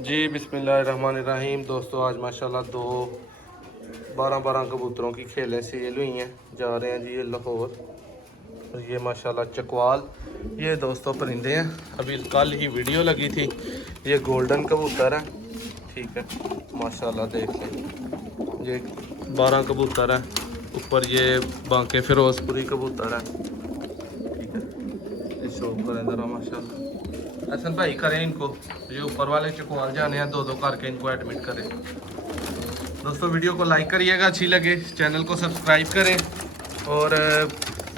जी बिस्मिल्लाहिर्रहमानिर्रहीम। दोस्तों आज माशाल्लाह 12 कबूतरों की खेलें सेल हुई हैं, जा रहे हैं जी ये लाहौर। और ये माशाल्लाह चकवाल, ये दोस्तों परिंदे हैं। अभी कल ही वीडियो लगी थी। ये गोल्डन कबूतर है, ठीक है माशाल्लाह देख लें। ये 12 कबूतर है, ऊपर ये बांके फिरोजपुरी कबूतर है, ठीक है। ये शो करें ज़रा माशाल्लाह। हसन भाई करें इनको, ये ऊपर वाले चकवाल जाने हैं, दो करके इनको एडमिट करें। दोस्तों वीडियो को लाइक करिएगा, अच्छी लगे चैनल को सब्सक्राइब करें। और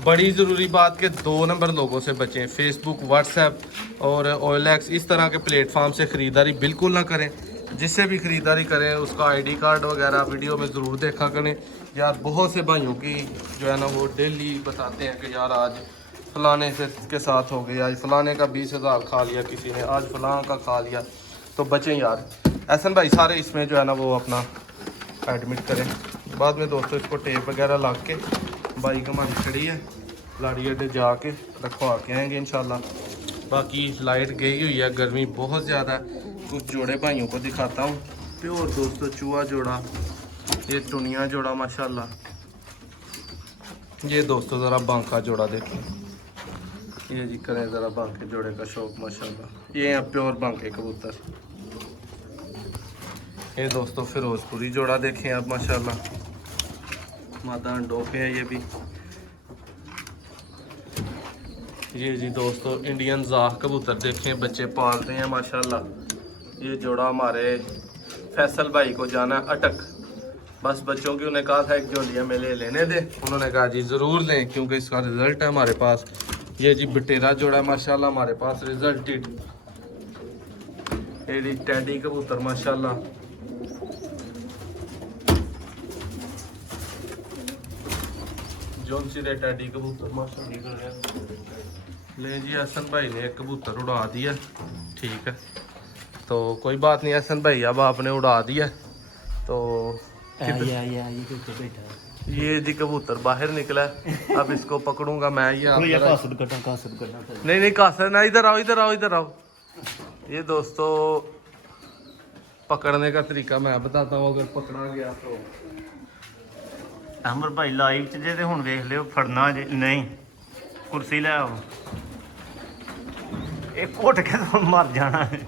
बड़ी ज़रूरी बात कि 2 नंबर लोगों से बचें। फेसबुक, व्हाट्सएप और OLX इस तरह के प्लेटफार्म से ख़रीदारी बिल्कुल ना करें। जिससे भी ख़रीदारी करें उसका ID कार्ड वगैरह वीडियो में ज़रूर देखा करें। यार बहुत से भाइयों की जो है ना वो डेली बताते हैं कि यार आज फ़लाने से के साथ हो गया, आज फ़लाने का 20,000 खा लिया किसी ने, आज फ़लाँ का खा लिया। तो बचें यार। एहसन भाई सारे इसमें जो है ना वो अपना एडमिट करें। बाद में दोस्तों इसको टेप वगैरह ला के बाइक हमारी खड़ी है, लाड़ी अड्डे जाके रखवा के आएँगे इंशाल्लाह। बाकी लाइट गई हुई है, गर्मी बहुत ज़्यादा है। कुछ जोड़े भाइयों को दिखाता हूँ। प्योर दोस्तों चूहा जोड़ा, ये टुनिया जोड़ा माशाल्लाह। ये दोस्तों ज़रा बांका जोड़ा देखें, ये जी करें ज़रा बांके जोड़े का शौक माशाल्लाह। ये हैं प्योर बांके कबूतर। ये दोस्तों फिरोजपुरी जोड़ा देखें आप माशाल्लाह, मादा अंडों पे है ये भी। ये जी दोस्तों इंडियन जाह कबूतर देखें, बच्चे पाल रहे हैं माशाल्लाह। ये जोड़ा हमारे फैसल भाई को जाना अटक, बस बच्चों की उन्हें कहा था एक जोलिया में ले लेने दे, उन्होंने कहा जी ज़रूर लें क्योंकि इसका रिज़ल्ट है हमारे पास। ये जी बटेरा जोड़ा है माशाल्लाह, हमारे पास रिजल्टेड। ये जी टैडी कबूतर माशाल्लाह। जोन सी रे टैडी कबूतर माशाल्लाह। ले जी हसन भाई ने एक कबूतर उड़ा दिया, ठीक है। तो कोई बात नहीं हसन भाई, अब आपने उड़ा दिया तो ये जी कबूतर बाहर निकला है। अब इसको पकड़ूंगा मैं। ये नहीं नहीं कासर ना, इधर आओ इधर आओ इधर आओ। ये दोस्तों पकड़ने का तरीका मैं बताता हूँ, अगर पकड़ा गया तो अमर भाई लाइव च जे ते हुण वेख लियो, फड़ना जे नहीं कुर्सी ले आओ, एक घुट के तो मर जाना है।